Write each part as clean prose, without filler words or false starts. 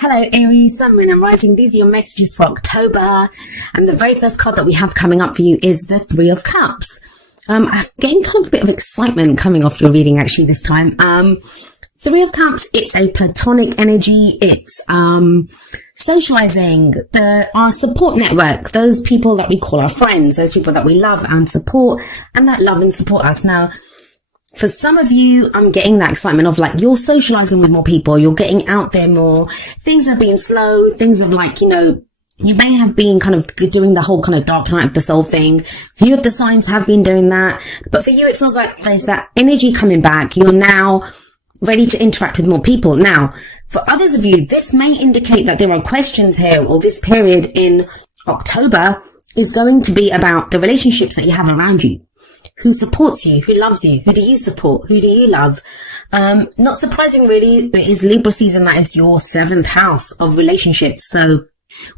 Hello Aries, Sun, Moon and Rising. These are your messages for October. And the very first card that we have coming up for you is the Three of Cups. I'm getting kind of a bit of excitement coming off your reading actually this time. Three of Cups, it's a platonic energy. It's socializing, our support network, those people that we call our friends, those people that we love and support and that love and support us. Now, for some of you, I'm getting that excitement of like, you're socializing with more people, you're getting out there more, things have been slow, things have like, you may have been kind of doing the whole kind of dark night of the soul thing. Few of the signs have been doing that, but for you, it feels like there's that energy coming back. You're now ready to interact with more people. Now, for others of you, this may indicate that there are questions here, or this period in October is going to be about the relationships that you have around you. Who supports you? Who loves you? Who do you support? Who do you love? Not surprising really, it is Libra season. That is your 7th house of relationships. So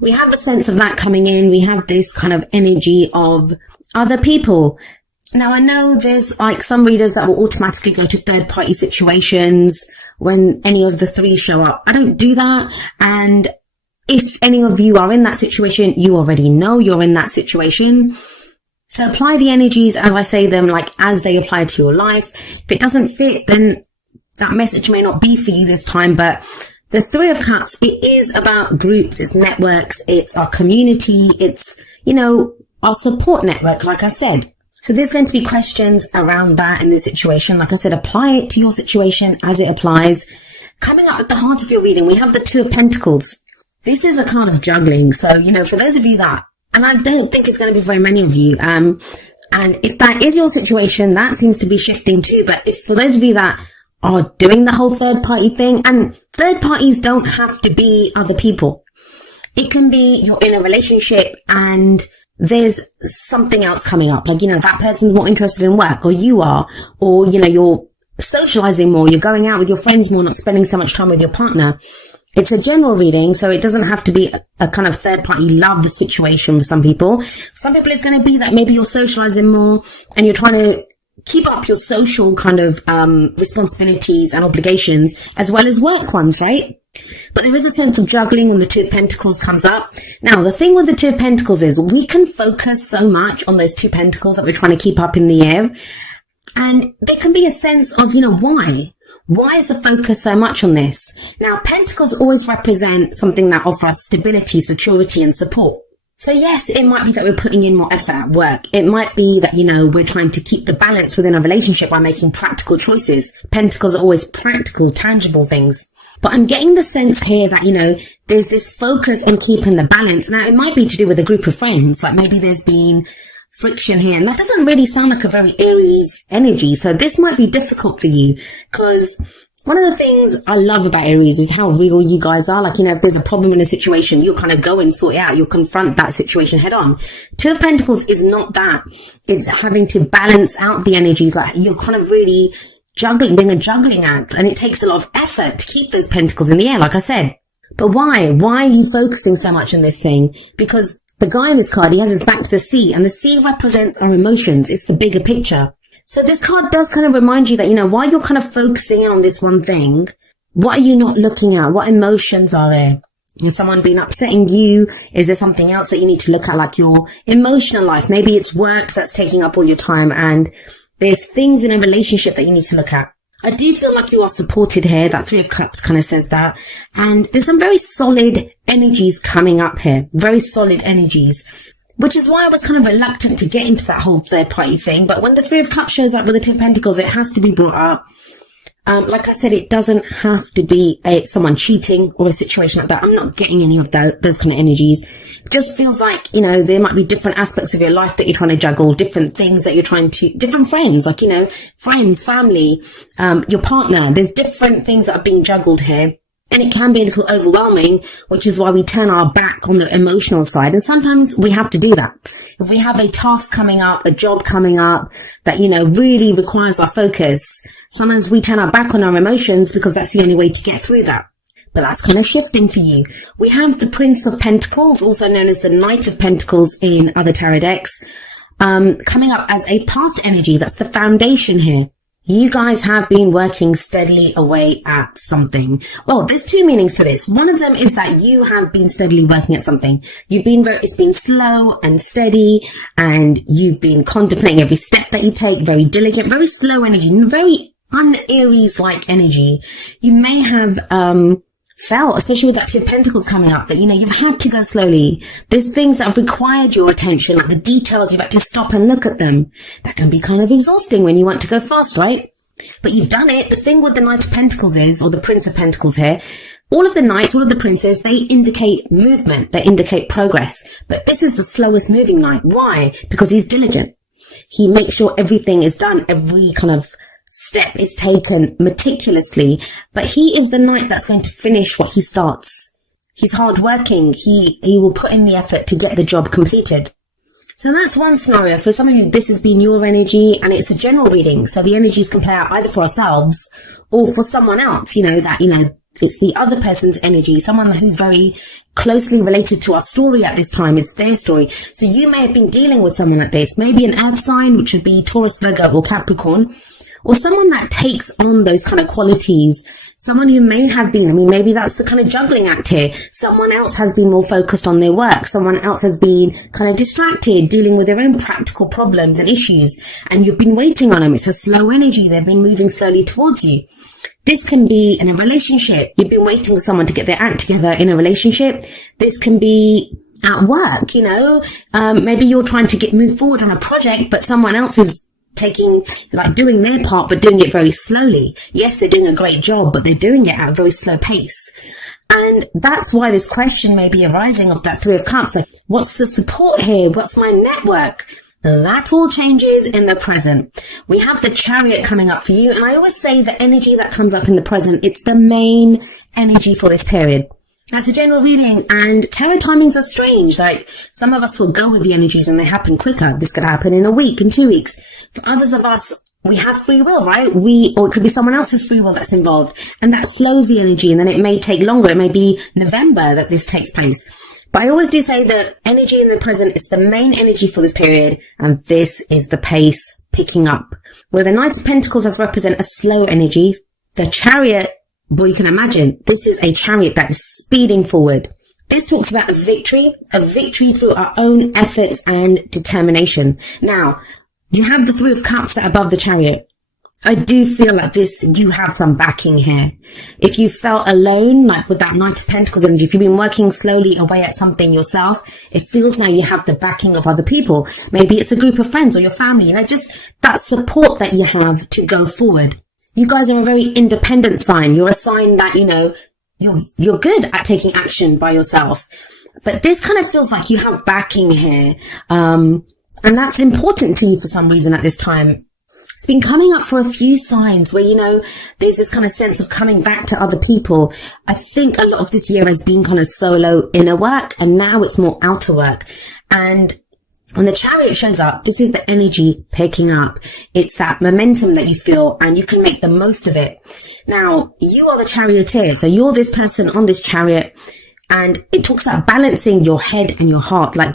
we have a sense of that coming in. We have this kind of energy of other people. Now I know there's like some readers that will automatically go to third party situations when any of the three show up. I don't do that. And if any of you are in that situation, you already know you're in that situation. So apply the energies as I say them, like as they apply to your life. If it doesn't fit, then that message may not be for you this time. But the Three of Cups, it is about groups, it's networks, it's our community, it's, our support network, like I said. So there's going to be questions around that in this situation. Like I said, apply it to your situation as it applies. Coming up at the heart of your reading, we have the Two of Pentacles. This is a card of juggling. So, for those of you that, and I don't think it's going to be very many of you. And if that is your situation, that seems to be shifting too. But if for those of you that are doing the whole third party thing, and third parties don't have to be other people. It can be you're in a relationship and there's something else coming up. Like, that person's more interested in work, or you are, or, you're socializing more, you're going out with your friends more, not spending so much time with your partner. It's a general reading, so it doesn't have to be a kind of third-party love situation for some people. For some people, it's going to be that maybe you're socializing more and you're trying to keep up your social kind of responsibilities and obligations as well as work ones, right? But there is a sense of juggling when the Two of Pentacles comes up. Now, the thing with the Two of Pentacles is we can focus so much on those Two Pentacles that we're trying to keep up in the air. And there can be a sense of, why? Why is the focus so much on this? Now, Pentacles always represent something that offers stability, security, and support. So yes, it might be that we're putting in more effort at work. It might be that, we're trying to keep the balance within a relationship by making practical choices. Pentacles are always practical, tangible things. But I'm getting the sense here that, there's this focus on keeping the balance. Now, it might be to do with a group of friends. Like maybe there's been friction here, and that doesn't really sound like a very Aries energy. So this might be difficult for you, because one of the things I love about Aries is how real you guys are. Like, if there's a problem in a situation, you'll kind of go and sort it out. You'll confront that situation head on. Two of Pentacles is not that. It's having to balance out the energies. Like you're kind of really juggling, doing a juggling act, and it takes a lot of effort to keep those pentacles in the air, like I said. But why? Why are you focusing so much on this thing? Because the guy in this card, he has his back to the sea, and the sea represents our emotions. It's the bigger picture. So this card does kind of remind you that, while you're kind of focusing in on this one thing, what are you not looking at? What emotions are there? Has someone been upsetting you? Is there something else that you need to look at, like your emotional life? Maybe it's work that's taking up all your time, and there's things in a relationship that you need to look at. I do feel like you are supported here. That Three of Cups kind of says that. And there's some very solid energies coming up here. Very solid energies. Which is why I was kind of reluctant to get into that whole third party thing. But when the Three of Cups shows up with the Two of Pentacles, it has to be brought up. Like I said, it doesn't have to be someone cheating or a situation like that. I'm not getting any of those kind of energies. It just feels like, there might be different aspects of your life that you're trying to juggle, different things that you're trying to, different friends, like, friends, family, your partner. There's different things that are being juggled here. And it can be a little overwhelming, which is why we turn our back on the emotional side. And sometimes we have to do that. If we have a task coming up, a job coming up that, really requires our focus, sometimes we turn our back on our emotions because that's the only way to get through that. But that's kind of shifting for you. We have the Prince of Pentacles, also known as the Knight of Pentacles in other tarot decks, coming up as a past energy. That's the foundation here. You guys have been working steadily away at something. Well, there's two meanings to this. One of them is that you have been steadily working at something. It's been slow and steady, and you've been contemplating every step that you take, very diligent, very slow energy, very un-Aries-like energy. You may have, felt, especially with that Two of Pentacles coming up, that, you've had to go slowly. There's things that have required your attention, like the details, you've had to stop and look at them. That can be kind of exhausting when you want to go fast, right? But you've done it. The thing with the Knight of Pentacles is, or the Prince of Pentacles here, all of the knights, all of the princes, they indicate movement, they indicate progress. But this is the slowest moving knight. Why? Because he's diligent. He makes sure everything is done, every kind of step is taken meticulously, but he is the knight that's going to finish what he starts. He's hardworking. He will put in the effort to get the job completed. So that's one scenario. For some of you, this has been your energy, and it's a general reading. So the energies can play out either for ourselves or for someone else, it's the other person's energy, someone who's very closely related to our story at this time. It's their story. So you may have been dealing with someone like this, maybe an earth sign, which would be Taurus, Virgo, or Capricorn, or someone that takes on those kind of qualities. Someone who may have been, maybe that's the kind of juggling act here. Someone else has been more focused on their work. Someone else has been kind of distracted, dealing with their own practical problems and issues. And you've been waiting on them. It's a slow energy. They've been moving slowly towards you. This can be in a relationship. You've been waiting for someone to get their act together in a relationship. This can be at work, maybe you're trying to move forward on a project, but someone else is doing their part, but doing it very slowly. Yes, they're doing a great job, but they're doing it at a very slow pace. And that's why this question may be arising of that Three of Cups. Like, what's the support here? What's my network? That all changes in the present. We have the Chariot coming up for you. And I always say the energy that comes up in the present, it's the main energy for this period. That's a general reading, and tarot timings are strange. Like, some of us will go with the energies and they happen quicker. This could happen in a week, in 2 weeks. For others of us, we have free will, right? Or it could be someone else's free will that's involved, and that slows the energy, and then it may take longer. It may be November that this takes place. But I always do say that energy in the present is the main energy for this period, and this is the pace picking up. Where the Knight of Pentacles does represent a slow energy, the Chariot, well, you can imagine, this is a chariot that is speeding forward. This talks about a victory through our own efforts and determination. Now, you have the Three of Cups above the Chariot. I do feel like you have some backing here. If you felt alone, like with that Knight of Pentacles energy, if you've been working slowly away at something yourself, it feels like you have the backing of other people. Maybe it's a group of friends or your family, just that support that you have to go forward. You guys are a very independent sign. You're a sign that, you're good at taking action by yourself. But this kind of feels like you have backing here. And that's important to you for some reason at this time. It's been coming up for a few signs where, there's this kind of sense of coming back to other people. I think a lot of this year has been kind of solo inner work, and now it's more outer work. And when the Chariot shows up, this is the energy picking up. It's that momentum that you feel, and you can make the most of it. Now, you are the charioteer, so you're this person on this chariot, and it talks about balancing your head and your heart. I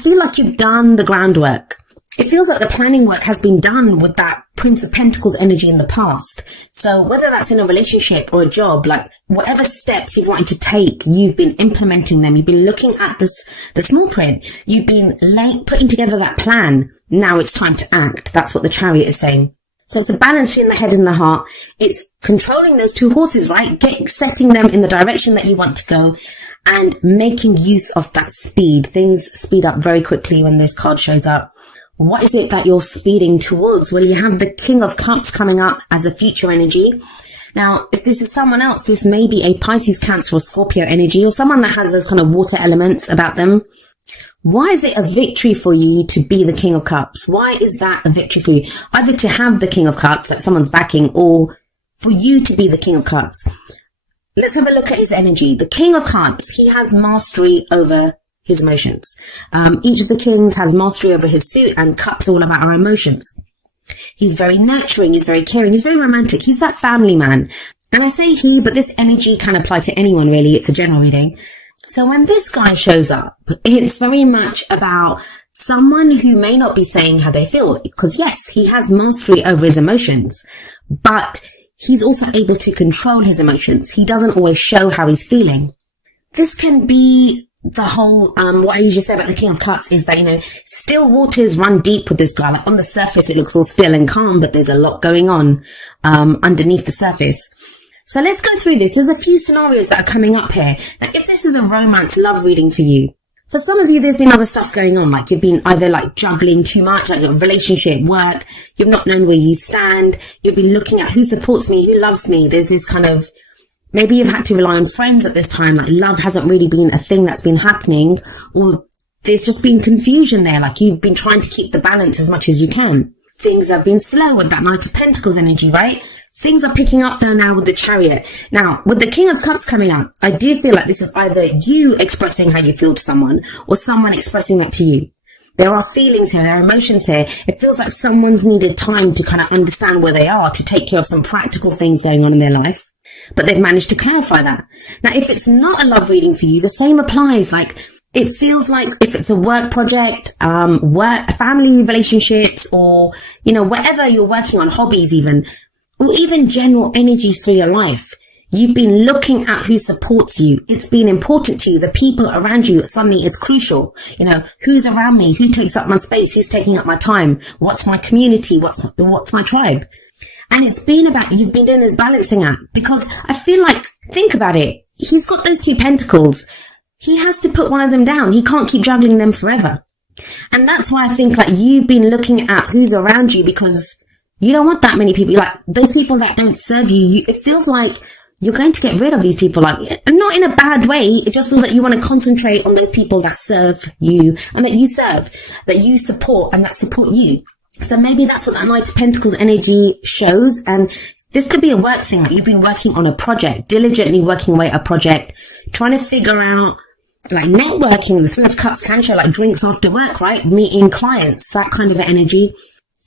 feel like you've done the groundwork. It feels like the planning work has been done with that Prince of Pentacles energy in the past. So whether that's in a relationship or a job, whatever steps you've wanted to take, you've been implementing them. You've been looking at the small print. You've been putting together that plan. Now it's time to act. That's what the Chariot is saying. So it's a balance between the head and the heart. It's controlling those two horses, right? Setting them in the direction that you want to go and making use of that speed. Things speed up very quickly when this card shows up. What is it that you're speeding towards? Well, you have the King of Cups coming up as a future energy. Now, if this is someone else, this may be a Pisces, Cancer, or Scorpio energy, or someone that has those kind of water elements about them. Why is it a victory for you to be the King of Cups? Why is that a victory for you? Either to have the King of Cups, like someone's backing, or for you to be the King of Cups. Let's have a look at his energy. The King of Cups, he has mastery over his emotions. Each of the kings has mastery over his suit, and cups all about our emotions. He's very nurturing, he's very caring, he's very romantic. He's that family man. And I say he, but this energy can apply to anyone really. It's a general reading. So when this guy shows up, it's very much about Someone who may not be saying how they feel, because yes, he has mastery over his emotions, but he's also able to control his emotions. He doesn't always show how he's feeling. This can be the whole, what I usually say about the King of Cups is that, still waters run deep with this guy. Like on the surface, it looks all still and calm, but there's a lot going on, underneath the surface. So let's go through this. There's a few scenarios that are coming up here. Now, if this is a romance love reading for you, for some of you, there's been other stuff going on. Like you've been either like juggling too much, like your relationship, work. You've not known where you stand. You've been looking at who supports me, who loves me. There's this kind of, maybe you've had to rely on friends at this time. Like love hasn't really been a thing that's been happening, or there's just been confusion there. Like you've been trying to keep the balance as much as you can. Things have been slow with that Knight of Pentacles energy, right? Things are picking up there now with the Chariot. Now, with the King of Cups coming up, I do feel like this is either you expressing how you feel to someone or someone expressing that to you. There are feelings here, there are emotions here. It feels like someone's needed time to kind of understand where they are, to take care of some practical things going on in their life. But they've managed to clarify that. Now, if it's not a love reading for you, the same applies. Like, it feels like if it's a work project, family relationships, or, whatever you're working on, hobbies even, or even general energies for your life, you've been looking at who supports you. It's been important to you. The people around you, suddenly it's crucial. Who's around me? Who takes up my space? Who's taking up my time? What's my community? What's my tribe? And it's been about, you've been doing this balancing act, because I feel like, think about it. He's got those 2 pentacles. He has to put one of them down. He can't keep juggling them forever. And that's why I think like you've been looking at who's around you, because you don't want that many people. Like those people that don't serve you, it feels like you're going to get rid of these people. Like, and not in a bad way. It just feels like you want to concentrate on those people that serve you and that you serve, that you support and that support you. So maybe that's what that Knight of Pentacles energy shows. And this could be a work thing. Like you've been working on a project, diligently working away at a project, trying to figure out like networking. The Three of Cups can show like drinks after work, right? Meeting clients, that kind of energy.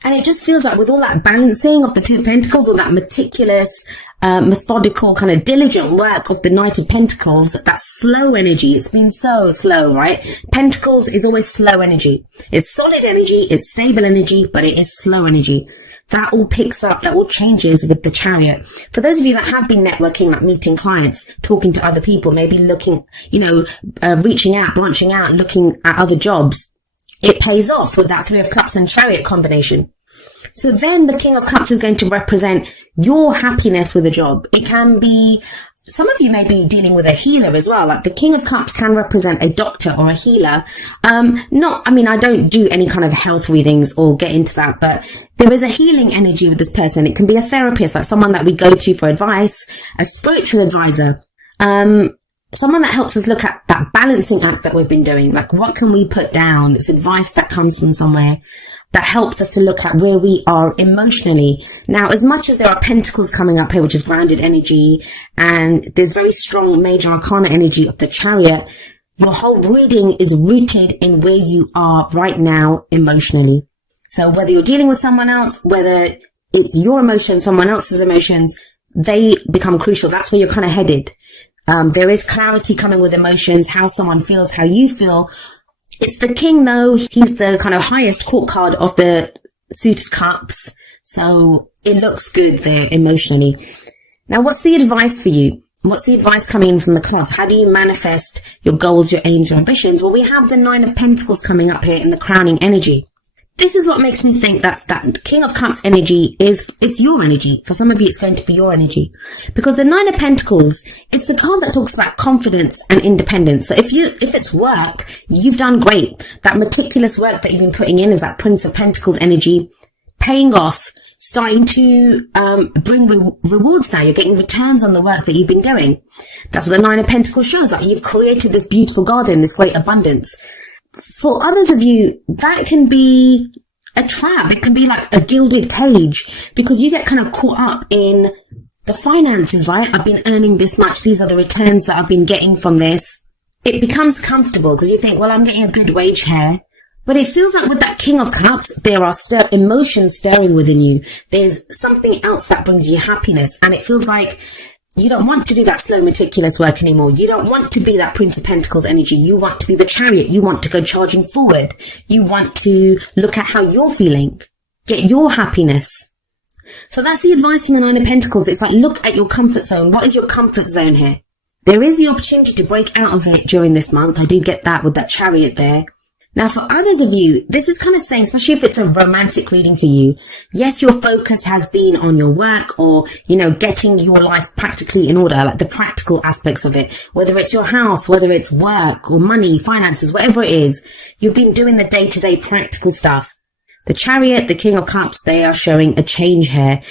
And it just feels like with all that balancing of the 2 Pentacles, or that meticulous, methodical kind of diligent work of the Knight of Pentacles, that slow energy, it's been so slow, right? Pentacles is always slow energy. It's solid energy, it's stable energy, but it is slow energy. That all picks up, that all changes with the Chariot. For those of you that have been networking, like meeting clients, talking to other people, maybe looking, reaching out, branching out, looking at other jobs, it pays off with that 3 of Cups and Chariot combination. So then the King of Cups is going to represent your happiness with a job. It can be, some of you may be dealing with a healer as well. Like the King of Cups can represent a doctor or a healer. I don't do any kind of health readings or get into that, but there is a healing energy with this person. It can be a therapist, like someone that we go to for advice, a spiritual advisor, someone that helps us look at that balancing act that we've been doing. Like, what can we put down? It's advice that comes from somewhere that helps us to look at where we are emotionally. Now, as much as there are pentacles coming up here, which is grounded energy, and there's very strong major arcana energy of the Chariot, your whole reading is rooted in where you are right now emotionally. So whether you're dealing with someone else, whether it's your emotions, someone else's emotions, they become crucial. That's where you're kind of headed. There is clarity coming with emotions, how someone feels, how you feel. It's the King though. He's the kind of highest court card of the suit of cups. So it looks good there emotionally. Now, what's the advice for you? What's the advice coming in from the cards? How do you manifest your goals, your aims, your ambitions? Well, we have the 9 of Pentacles coming up here in the crowning energy. This is what makes me think that King of Cups energy it's your energy. For some of you, it's going to be your energy. Because the 9 of Pentacles, it's a card that talks about confidence and independence. So if it's work, you've done great. That meticulous work that you've been putting in is that Prince of Pentacles energy, paying off, starting to bring rewards now. You're getting returns on the work that you've been doing. That's what the 9 of Pentacles shows. Like you've created this beautiful garden, this great abundance. For others of you, that can be a trap. It can be like a gilded cage, because you get kind of caught up in the finances, right? I've been earning this much. These are the returns that I've been getting from this. It becomes comfortable because you think, well, I'm getting a good wage here. But it feels like with that King of Cups, there are emotions stirring within you. There's something else that brings you happiness. And it feels like You don't want to do that slow, meticulous work anymore. You don't want to be that Prince of Pentacles energy. You want to be the Chariot. You want to go charging forward. You want to look at how you're feeling. Get your happiness. So that's the advice from the Nine of Pentacles. It's like, look at your comfort zone. What is your comfort zone here? There is the opportunity to break out of it during this month. I do get that with that Chariot there. Now, for others of you, this is kind of saying, especially if it's a romantic reading for you, yes, your focus has been on your work or, getting your life practically in order, like the practical aspects of it, whether it's your house, whether it's work or money, finances, whatever it is, you've been doing the day-to-day practical stuff. The Chariot, the King of Cups, they are showing a change here.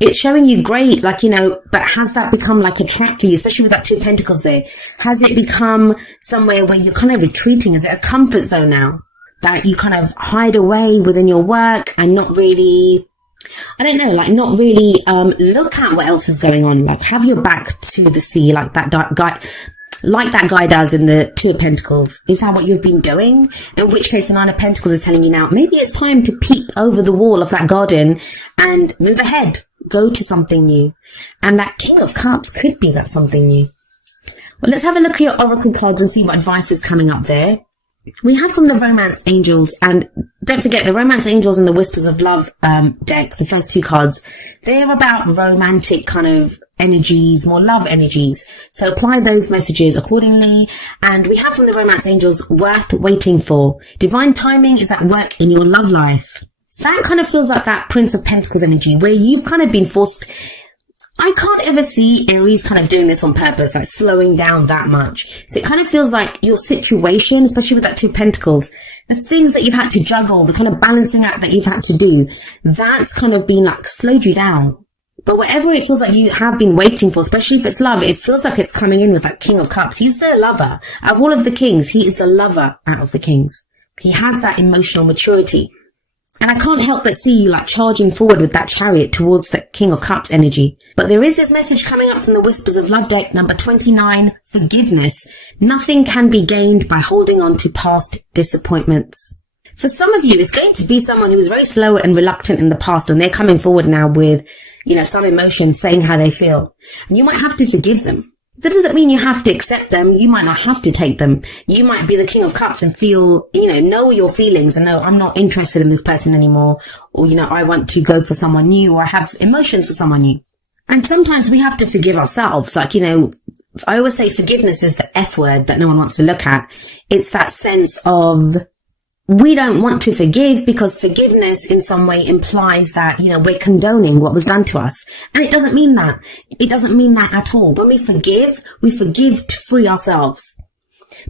It's showing you great, but has that become like a trap for you, especially with that Two of Pentacles there? Has it become somewhere where you're kind of retreating? Is it a comfort zone now that you kind of hide away within your work and not really, not really look at what else is going on? Like, have your back to the sea like that guy does in the Two of Pentacles. Is that what you've been doing? In which case the Nine of Pentacles is telling you now, maybe it's time to peep over the wall of that garden and move ahead. Go to something new. And that King of Cups could be that something new. Well, let's have a look at your oracle cards and see what advice is coming up there. We had from the Romance Angels, and don't forget the Romance Angels and the Whispers of Love deck, the first two cards, they're about romantic kind of energies, more love energies. So apply those messages accordingly. And we have from the Romance Angels, worth waiting for. Divine timing is at work in your love life. That kind of feels like that Prince of Pentacles energy where you've kind of been forced. I can't ever see Aries kind of doing this on purpose, like slowing down that much. So it kind of feels like your situation, especially with that Two of Pentacles, the things that you've had to juggle, the kind of balancing act that you've had to do, that's kind of been like slowed you down. But whatever it feels like you have been waiting for, especially if it's love, it feels like it's coming in with that King of Cups. He's the lover. Out of all of the kings, he is the lover out of the kings. He has that emotional maturity. And I can't help but see you like charging forward with that Chariot towards the King of Cups energy. But there is this message coming up from the Whispers of Love deck, number 29, forgiveness. Nothing can be gained by holding on to past disappointments. For some of you, it's going to be someone who was very slow and reluctant in the past, and they're coming forward now with, some emotion, saying how they feel. And you might have to forgive them. That doesn't mean you have to accept them. You might not have to take them. You might be the King of Cups and feel, know your feelings and know I'm not interested in this person anymore. Or, I want to go for someone new or have emotions for someone new. And sometimes we have to forgive ourselves. Like, I always say forgiveness is the F word that no one wants to look at. It's that sense of we don't want to forgive because forgiveness in some way implies that, we're condoning what was done to us. And it doesn't mean that. It doesn't mean that at all. When we forgive to free ourselves.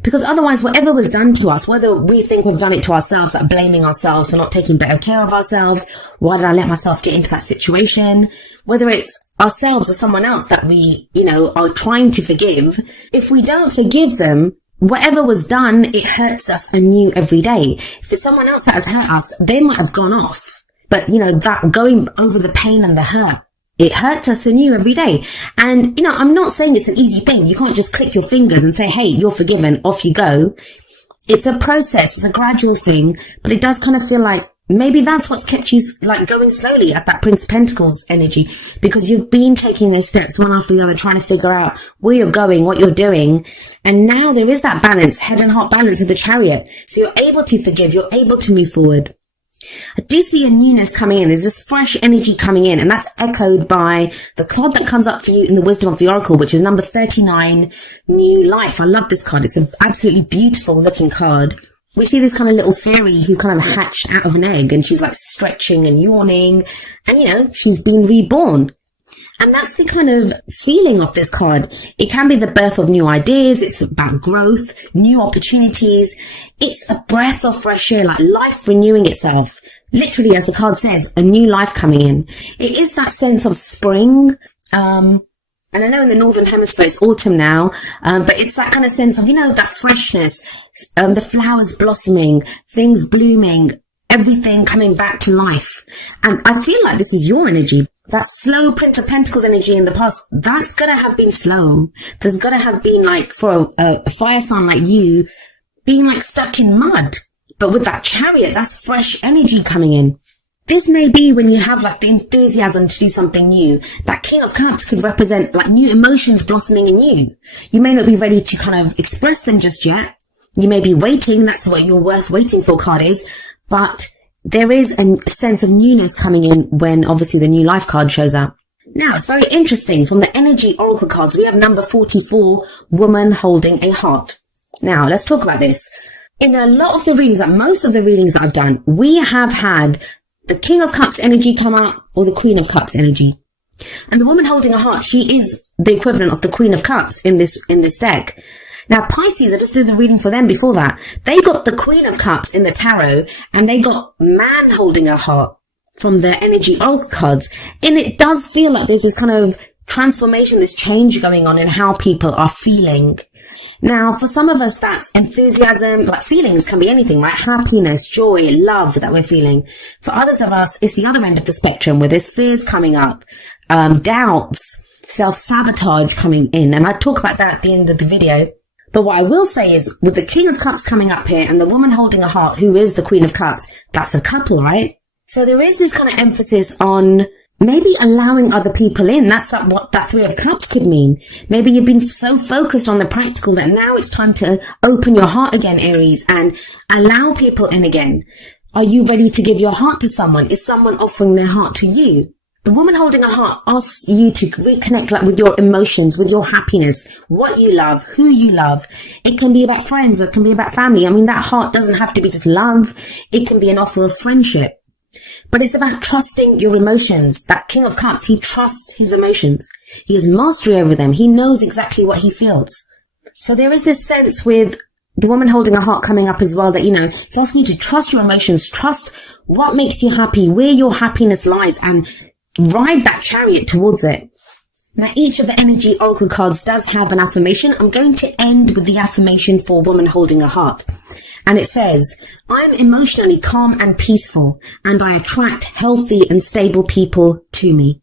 Because otherwise, whatever was done to us, whether we think we've done it to ourselves, like blaming ourselves for not taking better care of ourselves, why did I let myself get into that situation? Whether it's ourselves or someone else that we, are trying to forgive, if we don't forgive them, whatever was done, it hurts us anew every day. If it's someone else that has hurt us, they might have gone off. But, that going over the pain and the hurt, it hurts us anew every day. And, I'm not saying it's an easy thing. You can't just click your fingers and say, hey, you're forgiven, off you go. It's a process. It's a gradual thing. But it does kind of feel like maybe that's what's kept you going slowly at that Prince of Pentacles energy, because you've been taking those steps one after the other, trying to figure out where you're going, what you're doing. And now there is that balance, head and heart balance with the Chariot. So you're able to forgive, you're able to move forward. I do see a newness coming in. There's this fresh energy coming in, and that's echoed by the card that comes up for you in the Wisdom of the Oracle, which is number 39, New Life. I love this card. It's an absolutely beautiful looking card. We see this kind of little fairy who's kind of hatched out of an egg, and she's like stretching and yawning, and she's been reborn. And that's the kind of feeling of this card. It can be the birth of new ideas. It's about growth, new opportunities. It's a breath of fresh air, like life renewing itself. Literally, as the card says, a new life coming in. It is that sense of spring. And I know in the Northern Hemisphere it's autumn now, but it's that kind of sense of, that freshness, the flowers blossoming, things blooming, everything coming back to life. And I feel like this is your energy. That slow Prince of Pentacles energy in the past, that's going to have been slow. There's going to have been for a fire sign like you, being stuck in mud. But with that Chariot, that's fresh energy coming in. This may be when you have like the enthusiasm to do something new. That King of Cups could represent like new emotions blossoming in you. You may not be ready to kind of express them just yet. You may be waiting. That's what your worth waiting for card is. But there is a sense of newness coming in when obviously the new life card shows up. Now, it's very interesting. From the energy oracle cards, we have number 44, woman holding a heart. Now, let's talk about this. In a lot of the readings, like most of the readings that I've done, we have had the King of Cups energy come out or the Queen of Cups energy. And the woman holding a heart, she is the equivalent of the Queen of Cups in this deck. Now, Pisces, I just did the reading for them before that. They got the Queen of Cups in the tarot and they got man holding a heart from the energy oracle cards. And it does feel like there's this kind of transformation, this change going on in how people are feeling. Now, for some of us, that's enthusiasm, like feelings can be anything, right? Happiness, joy, love that we're feeling. For others of us, it's the other end of the spectrum where there's fears coming up, doubts, self-sabotage coming in. And I talk about that at the end of the video. But what I will say is with the King of Cups coming up here and the woman holding a heart, who is the Queen of Cups, that's a couple, right? So there is this kind of emphasis on maybe allowing other people in. That's what that Three of Cups could mean. Maybe you've been so focused on the practical that now it's time to open your heart again, Aries, and allow people in again. Are you ready to give your heart to someone? Is someone offering their heart to you? The woman holding a heart asks you to reconnect like with your emotions, with your happiness, what you love, who you love. It can be about friends, or it can be about family. I mean, that heart doesn't have to be just love. It can be an offer of friendship. But it's about trusting your emotions. That King of Cups, he trusts his emotions. He has mastery over them. He knows exactly what he feels. So there is this sense with the woman holding a heart coming up as well that, it's asking you to trust your emotions, trust what makes you happy, where your happiness lies, and ride that chariot towards it. Now, each of the energy oracle cards does have an affirmation. I'm going to end with the affirmation for woman holding a heart. And it says, I'm emotionally calm and peaceful, and I attract healthy and stable people to me.